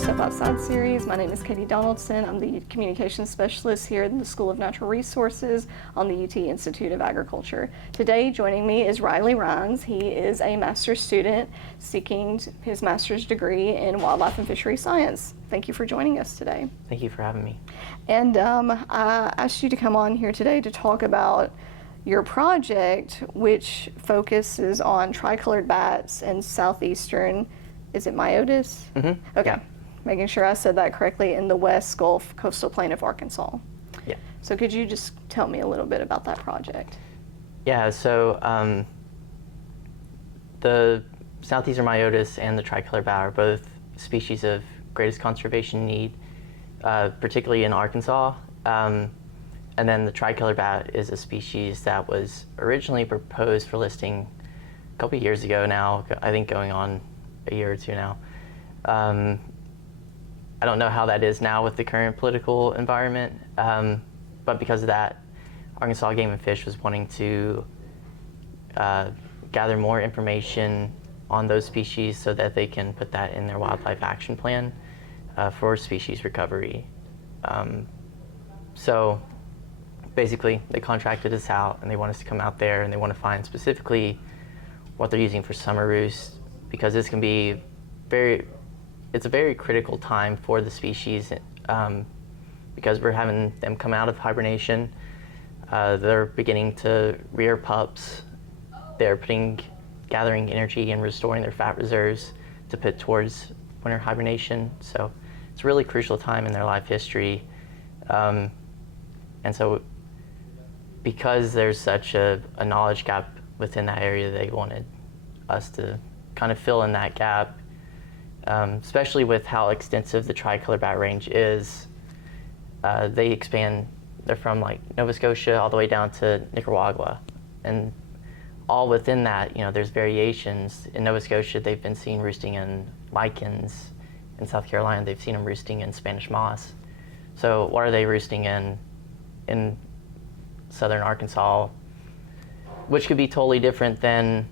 Step Outside series. My name is Katie Donaldson. I'm the Communications Specialist here in the School of Natural Resources on the UT Institute of Agriculture. Today joining me is Riley Rines. He is a master's student seeking his master's degree in wildlife and fishery science. Thank you for joining us today. Thank you for having me. And I asked you to come on here today to talk about your project, which focuses on tricolored bats and Southeastern, is it myotis? Mm-hmm. Okay, Yeah. Making sure I said that correctly, in the West Gulf coastal plain of Arkansas. Yeah. So could you just tell me a little bit about that project? Yeah, so the Southeastern myotis and the tricolored bat are both species of greatest conservation need, particularly in Arkansas. And then the tricolored bat is a species that was originally proposed for listing a couple of years ago now, I think going on a year or two now. I don't know how that is now with the current political environment, but because of that, Arkansas Game and Fish was wanting to gather more information on those species so that they can put that in their wildlife action plan for species recovery. So basically, they contracted us out and they want us to come out there and they want to find specifically what they're using for summer roost, because this can be it's a very critical time for the species because we're having them come out of hibernation. They're beginning to rear pups. They're gathering energy and restoring their fat reserves to put towards winter hibernation. So it's a really crucial time in their life history. And so because there's such a knowledge gap within that area, they wanted us to kind of fill in that gap, especially with how extensive the tricolored bat range is. They're from like Nova Scotia all the way down to Nicaragua, and all within that, there's variations. In Nova Scotia, they've been seen roosting in lichens. In South Carolina, they've seen them roosting in Spanish moss. So what are they roosting in southern Arkansas, which could be totally different than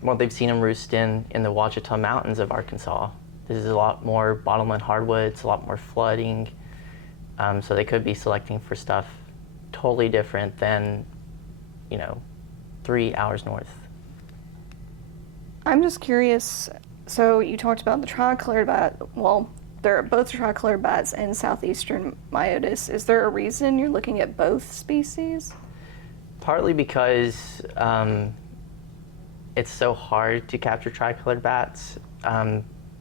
what they've seen them roost in the Ouachita Mountains of Arkansas. This is a lot more bottomland hardwoods, a lot more flooding, so they could be selecting for stuff totally different than, 3 hours north. I'm just curious, so you talked about the tricolored bat. Well, they're both tricolored bats and Southeastern myotis. Is there a reason you're looking at both species? Partly because it's so hard to capture tricolored bats.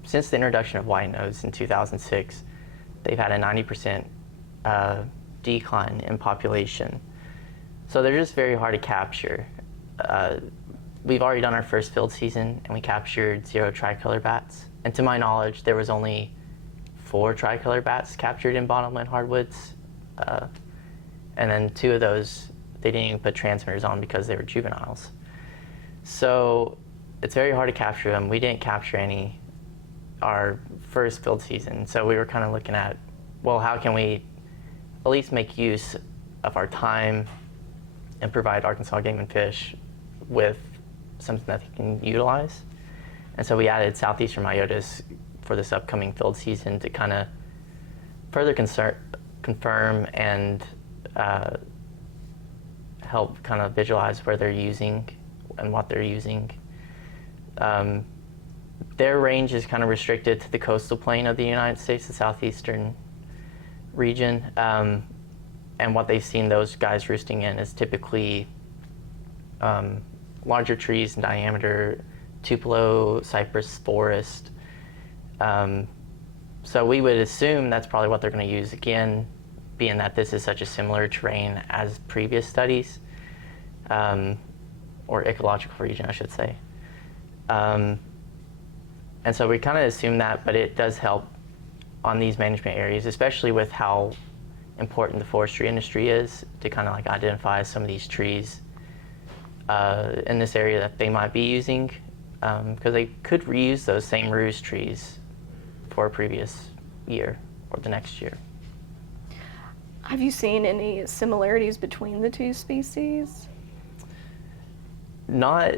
Since the introduction of white nose in 2006, they've had a 90% decline in population. So they're just very hard to capture. We've already done our first field season and we captured 0 tricolored bats. And to my knowledge, there was only 4 tricolored bats captured in bottomland hardwoods. And then 2 of those, they didn't even put transmitters on because they were juveniles. So it's very hard to capture them. We didn't capture any our first field season. So we were kind of looking at, well, how can we at least make use of our time and provide Arkansas Game and Fish with something that they can utilize. And so we added Southeastern myotis for this upcoming field season to kind of further confirm and help kind of visualize where they're using and what they're using. Their range is kind of restricted to the coastal plain of the United States, the southeastern region. And what they've seen those guys roosting in is typically larger trees in diameter, tupelo, cypress forest. So we would assume that's probably what they're going to use again, being that this is such a similar terrain as previous studies, or ecological region, I should say. And so we kind of assume that, but it does help on these management areas, especially with how important the forestry industry is to kind of like identify some of these trees in this area that they might be using, because they could reuse those same roost trees for a previous year or the next year. Have you seen any similarities between the two species? Not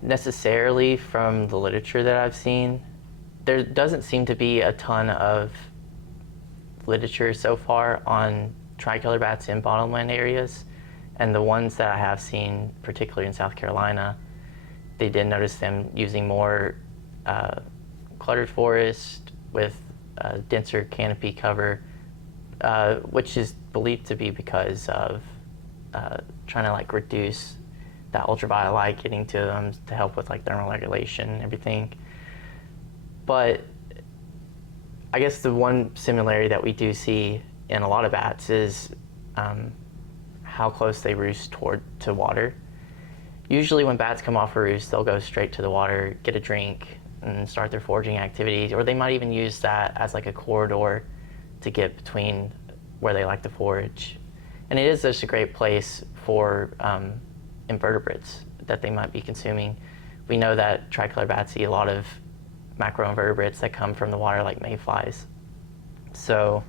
necessarily from the literature that I've seen. there doesn't seem to be a ton of literature so far on tricolored bats in bottomland areas, and the ones that I have seen, particularly in South Carolina, they did notice them using more cluttered forest with denser canopy cover, which is believed to be because of trying to like reduce that ultraviolet light getting to them to help with like thermal regulation and everything. But I guess the one similarity that we do see in a lot of bats is how close they roost to water. Usually when bats come off a roost, they'll go straight to the water, get a drink, and start their foraging activities, or they might even use that as like a corridor to get between where they like to forage. And it is just a great place for invertebrates that they might be consuming. We know that tricolored bats eat a lot of macroinvertebrates that come from the water, like mayflies. So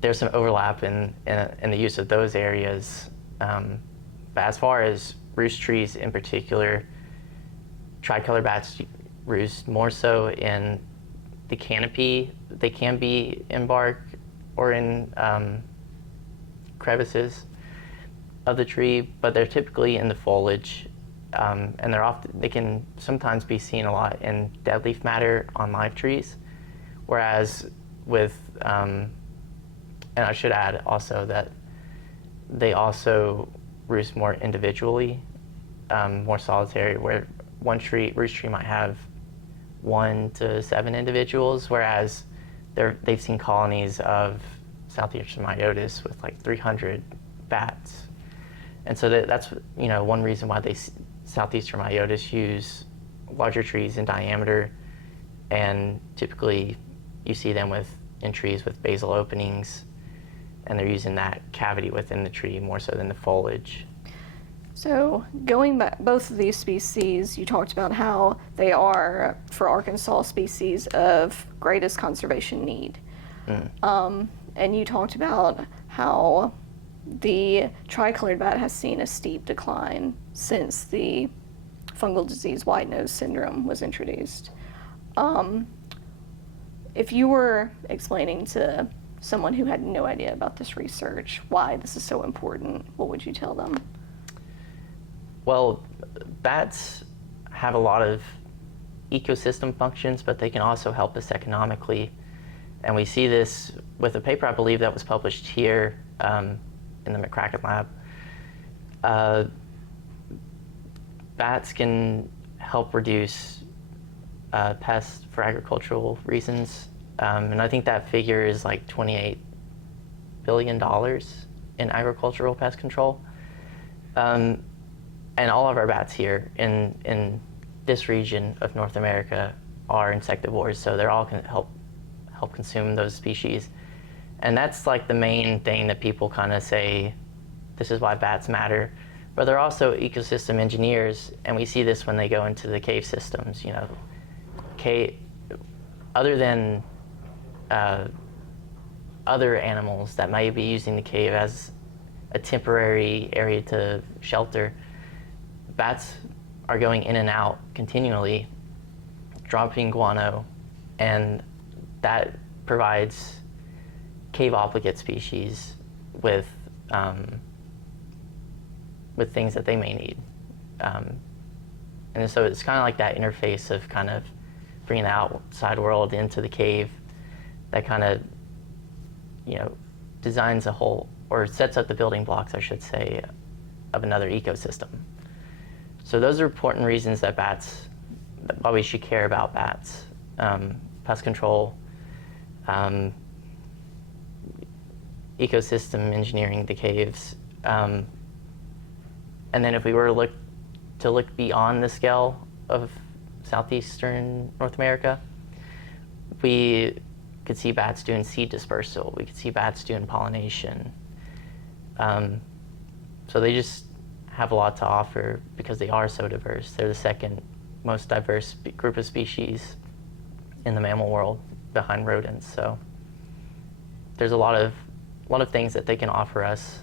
there's some overlap in the use of those areas. But as far as roost trees in particular, tricolored bats roost more so in the canopy. They can be in bark or in crevices of the tree, but they're typically in the foliage, and they can sometimes be seen a lot in dead leaf matter on live trees, whereas with and I should add also that they also roost more individually, more solitary, where one roost tree might have 1 to 7 individuals, whereas they've seen colonies of Southeastern myotis with like 300 bats. And so that's one reason why Southeastern myotis use larger trees in diameter, and typically you see them in trees with basal openings, and they're using that cavity within the tree more so than the foliage. So going back, both of these species, you talked about how they are, for Arkansas, species of greatest conservation need. And you talked about how the tricolored bat has seen a steep decline since the fungal disease white nose syndrome was introduced. If you were explaining to someone who had no idea about this research why this is so important, what would you tell them? Well, bats have a lot of ecosystem functions, but they can also help us economically. And we see this with a paper, I believe, that was published here in the McCracken lab. Bats can help reduce pests for agricultural reasons. And I think that figure is like $28 billion in agricultural pest control. And all of our bats here in this region of North America are insectivores, so they're all can help consume those species. And that's like the main thing that people kind of say, this is why bats matter. But they're also ecosystem engineers, and we see this when they go into the cave systems. Other than other animals that might be using the cave as a temporary area to shelter, bats are going in and out continually, dropping guano, and that provides cave obligate species with things that they may need. And so it's kind of like that interface of kind of bringing the outside world into the cave that kind of, designs a whole, or sets up the building blocks, I should say, of another ecosystem. So those are important reasons that why we should care about bats. Pest control, ecosystem engineering the caves. And then if we were to look beyond the scale of Southeastern North America, we could see bats doing seed dispersal. We could see bats doing pollination. So they just have a lot to offer because they are so diverse. They're the second most diverse group of species in the mammal world behind rodents. So there's a lot of things that they can offer us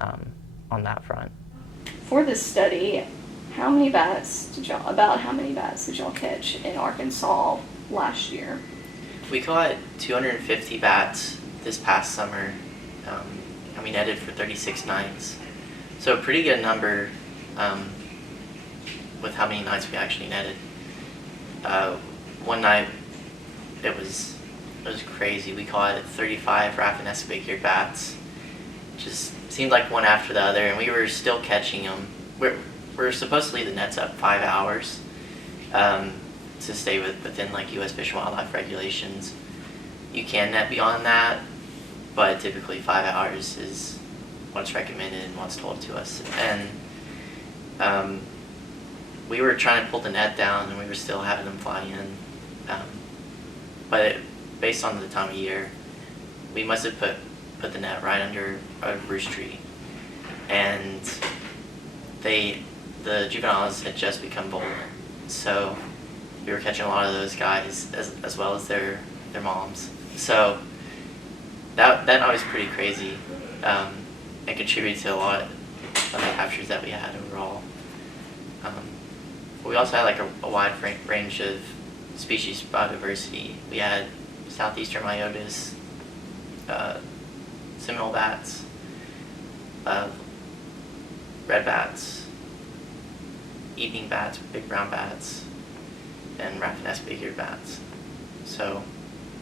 on that front. For this study, how many bats did y'all catch in Arkansas last year? We caught 250 bats this past summer, and we netted for 36 nights. So a pretty good number with how many nights we actually netted. One night, it was crazy. We caught 35 Raffin big-eared bats. Just seemed like one after the other, and we were still catching them. We're supposed to leave the nets up 5 hours to stay within like U.S. Fish and Wildlife regulations. You can net beyond that, but typically 5 hours is what's recommended and what's told to us. And we were trying to pull the net down, and we were still having them fly in. But based on the time of year, we must have put the net right under a roost tree, and the juveniles had just become bolder, so we were catching a lot of those guys as well as their moms. So that night was pretty crazy, and contributed to a lot of the captures that we had overall. We also had like a wide range of species biodiversity. We had Southeastern myotis, Seminole bats, red bats, evening bats, big brown bats, and Raffin big-eared bats. So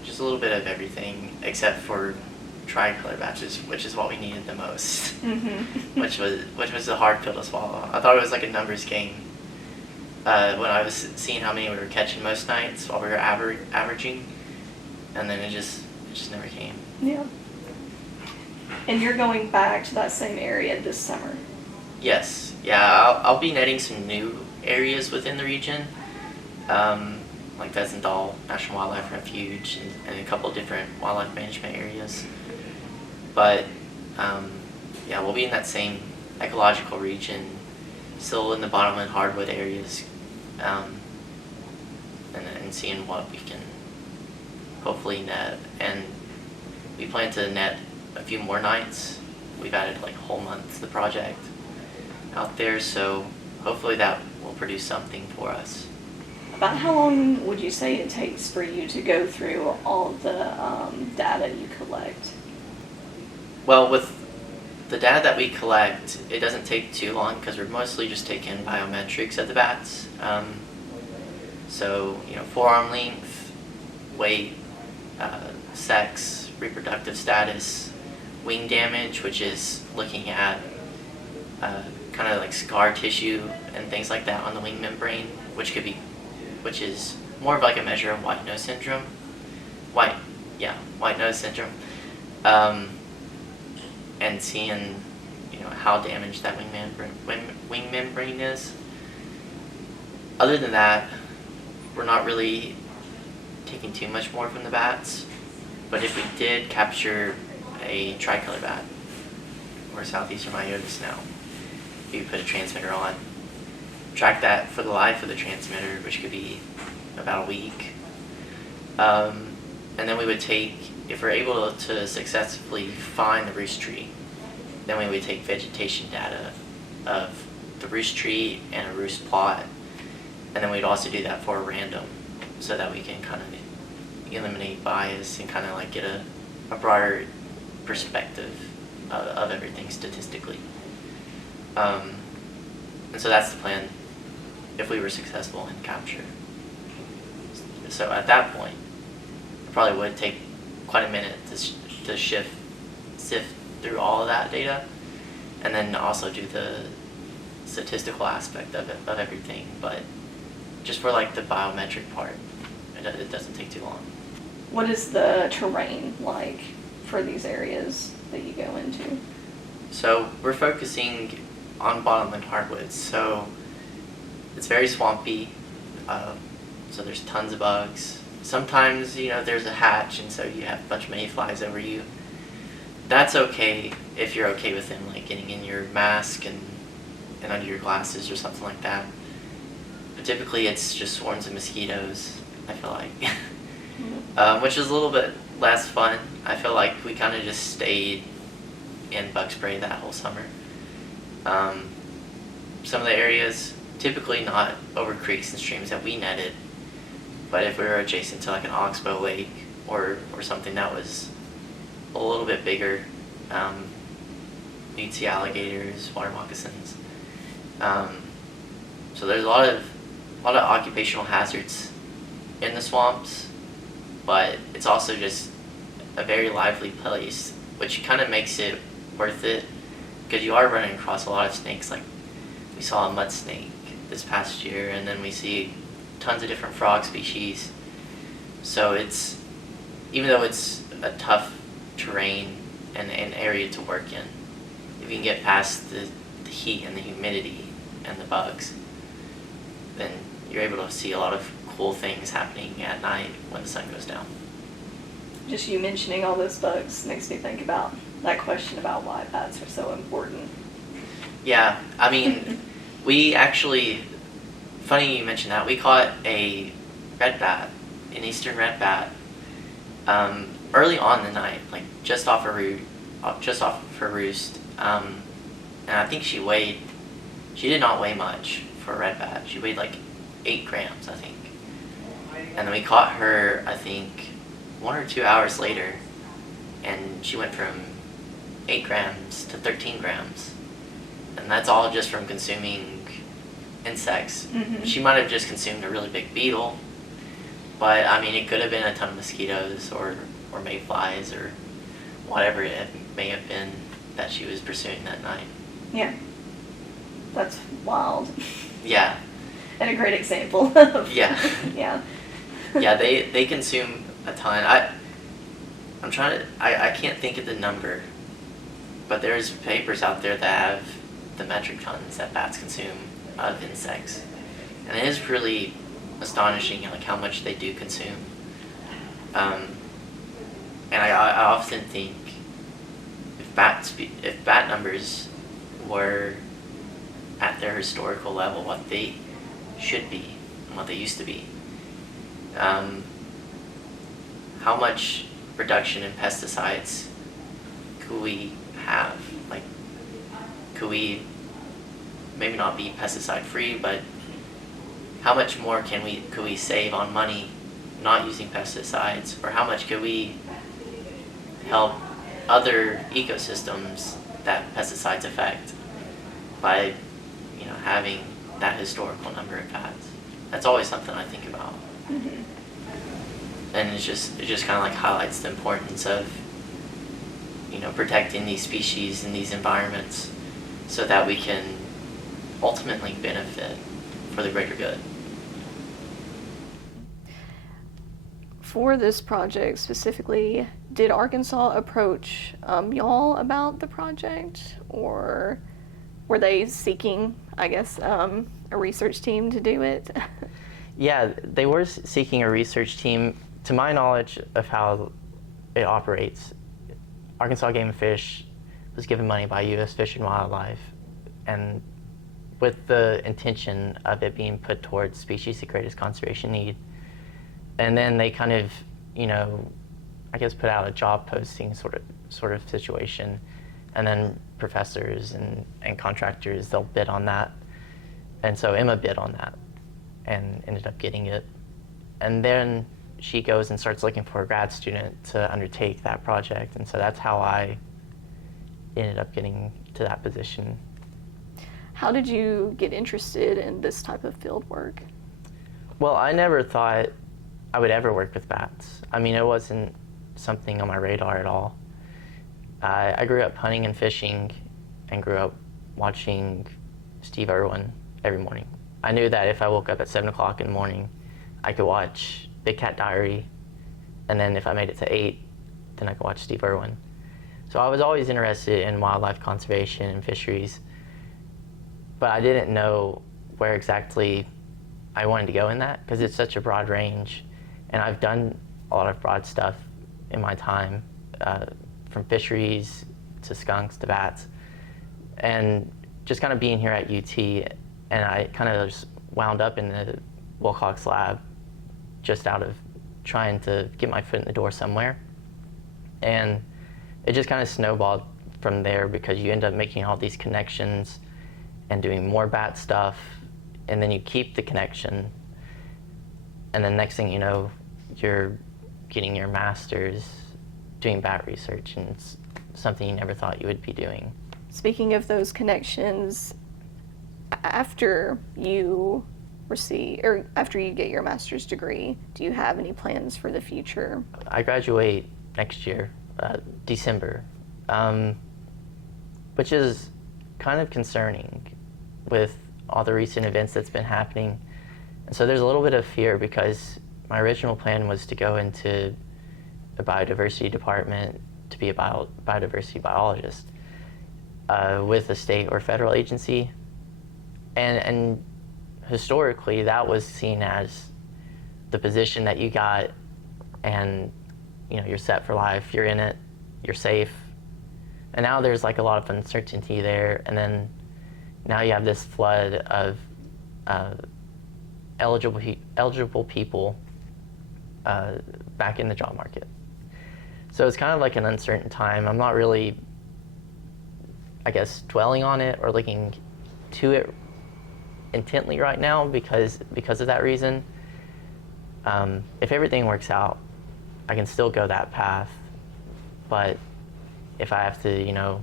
just a little bit of everything except for tricolored bats, which is what we needed the most. Mm-hmm. which was a hard pill to swallow. I thought it was like a numbers game. When I was seeing how many we were catching most nights while we were averaging, and then it just never came. Yeah. And you're going back to that same area this summer? Yes. Yeah, I'll be netting some new areas within the region, like Vezendal National Wildlife Refuge and a couple different wildlife management areas. But yeah, we'll be in that same ecological region, still in the bottomland hardwood areas, and seeing what we can hopefully net. And we plan to net a few more nights. We've added like a whole month to the project out there, so hopefully that will produce something for us. About how long would you say it takes for you to go through all the data you collect? Well, with the data that we collect, it doesn't take too long because we're mostly just taking biometrics of the bats. So, forearm length, weight, sex, reproductive status, wing damage, which is looking at kind of like scar tissue and things like that on the wing membrane, which is more of like a measure of white nose syndrome. White nose syndrome. And seeing, how damaged that wing membrane is. Other than that, we're not really taking too much more from the bats. But if we did capture a tricolored bat or Southeastern myotis now, we put a transmitter on, track that for the life of the transmitter, which could be about a week. And then we would take, if we're able to successfully find the roost tree, then we would take vegetation data of the roost tree and a roost plot, and then we'd also do that for a random, so that we can kind of eliminate bias and kind of like get a broader perspective of everything statistically. And so that's the plan if we were successful in capture. So at that point, it probably would take quite a minute to sift through all of that data, and then also do the statistical aspect of everything. But just for like the biometric part, it doesn't take too long. What is the terrain like for these areas that you go into? So we're focusing on bottomland hardwoods. So it's very swampy. So there's tons of bugs. Sometimes, there's a hatch, and so you have a bunch of mayflies over you. That's okay if you're okay with them, like getting in your mask and under your glasses or something like that. But typically it's just swarms of mosquitoes, I feel like. Which is a little bit less fun. I feel like we kind of just stayed in bug spray that whole summer. Some of the areas, typically not over creeks and streams that we netted, But if we were adjacent to like an oxbow lake or something that was a little bit bigger, you'd see alligators, water moccasins. So there's a lot of occupational hazards in the swamps, but it's also just a very lively place, which kind of makes it worth it, because you are running across a lot of snakes. Like we saw a mud snake this past year, and then we see tons of different frog species. So it's, even though it's a tough terrain and an area to work in, if you can get past the heat and the humidity and the bugs, then you're able to see a lot of cool things happening at night when the sun goes down. Just you mentioning all those bugs makes me think about that question about why bats are so important. Yeah, I mean, we actually, funny you mentioned that, we caught a red bat, an eastern red bat, early on in the night, like just off her roost, and I think she did not weigh much for a red bat. She weighed like 8 grams, I think. And then we caught her, I think, 1 or 2 hours later, and she went from 8 grams to 13 grams. And that's all just from consuming insects. Mm-hmm. She might have just consumed a really big beetle, but I mean, it could have been a ton of mosquitoes or mayflies or whatever it may have been that she was pursuing that night. Yeah. That's wild. Yeah. And a great example of Yeah. Yeah. Yeah, they consume a ton. I can't think of the number, but there's papers out there that have the metric tons that bats consume of insects, and it is really astonishing, like how much they do consume. And I often think if bat numbers were at their historical level, what they should be and what they used to be, how much reduction in pesticides could we have? Like, could we maybe not be pesticide free, but how much more could we save on money not using pesticides, or how much could we help other ecosystems that pesticides affect by, having that historical number of bats? That's always something I think about. Mm-hmm. And it just kind of like highlights the importance of, protecting these species and these environments so that we can ultimately benefit for the greater good. For this project specifically, did Arkansas approach y'all about the project, or were they seeking, I guess, a research team to do it? Yeah, they were seeking a research team. To my knowledge of how it operates, Arkansas Game and Fish was given money by U.S. Fish and Wildlife, and with the intention of it being put towards species of greatest conservation need. And then they kind of, I guess put out a job posting sort of situation, and then professors and contractors, they'll bid on that. And so Emma bid on that and ended up getting it. And then she goes and starts looking for a grad student to undertake that project. And so that's how I ended up getting to that position. How did you get interested in this type of field work? Well, I never thought I would ever work with bats. I mean, it wasn't something on my radar at all. I grew up hunting and fishing and grew up watching Steve Irwin every morning. I knew that if I woke up at 7 o'clock in the morning, I could watch Big Cat Diary, and then if I made it to 8, then I could watch Steve Irwin. So I was always interested in wildlife conservation and fisheries, but I didn't know where exactly I wanted to go in that, because it's such a broad range, and I've done a lot of broad stuff in my time, from fisheries to skunks to bats, and just kind of being here at UT, and I kind of just wound up in the Wilcox lab just out of trying to get my foot in the door somewhere. And it just kind of snowballed from there, because you end up making all these connections and doing more bat stuff, and then you keep the connection, And then next thing you know, you're getting your master's doing bat research, and it's something you never thought you would be doing. Speaking of those connections, after you after you get your master's degree, do you have any plans for the future? I graduate next year, December, which is kind of concerning with all the recent events that's been happening. And so there's a little bit of fear, because my original plan was to go into the biodiversity department to be a biodiversity biologist with a state or federal agency. And historically, that was seen as the position that you got, and you're set for life, you're in it, you're safe. And now there's like a lot of uncertainty there, and then now you have this flood of eligible people back in the job market. So it's kind of like an uncertain time. I'm not really, I guess, dwelling on it or looking to it intently right now because of that reason. If everything works out, I can still go that path. But if I have to,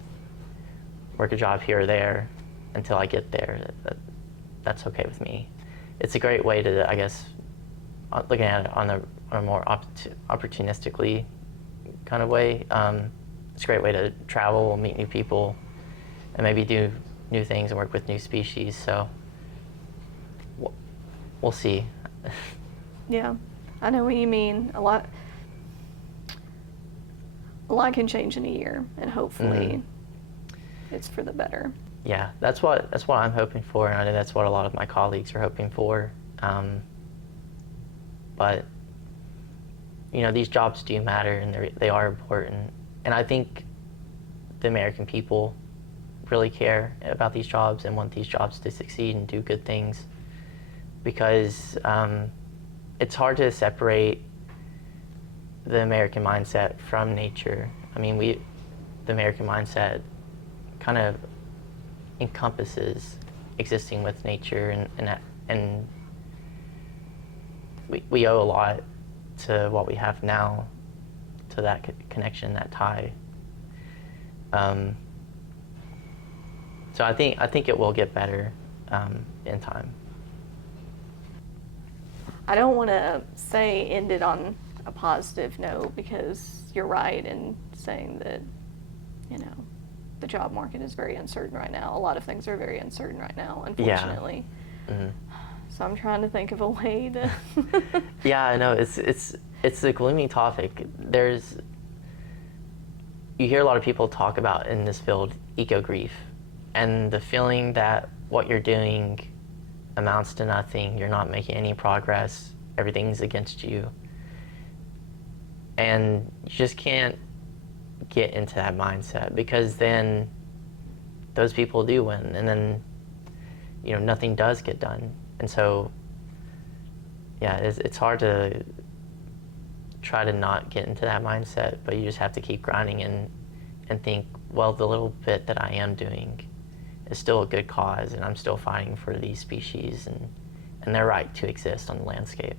work a job here or there until I get there, that's okay with me. It's a great way to, I guess, looking at it on a more opportunistically kind of way. It's a great way to travel, meet new people, and maybe do new things and work with new species. So we'll see. Yeah, I know what you mean. A lot can change in a year, and hopefully it's for the better. Yeah, that's what I'm hoping for, and I know that's what a lot of my colleagues are hoping for. But these jobs do matter, and they are important. And I think the American people really care about these jobs and want these jobs to succeed and do good things, because it's hard to separate the American mindset from nature. I mean, the American mindset kind of encompasses existing with nature, and we owe a lot to what we have now, to that connection, that tie. So I think it will get better in time. I don't want to say end it on a positive note, because you're right in saying that, the job market is very uncertain right now. A lot of things are very uncertain right now, unfortunately. Yeah. Mm-hmm. So I'm trying to think of a way to... Yeah, I know. It's a gloomy topic. You hear a lot of people talk about in this field eco-grief, and the feeling that what you're doing amounts to nothing, you're not making any progress, everything's against you. And you just can't get into that mindset, because then those people do win, and then nothing does get done. And so it's hard to try to not get into that mindset, but you just have to keep grinding and think, well, the little bit that I am doing is still a good cause, and I'm still fighting for these species and their right to exist on the landscape.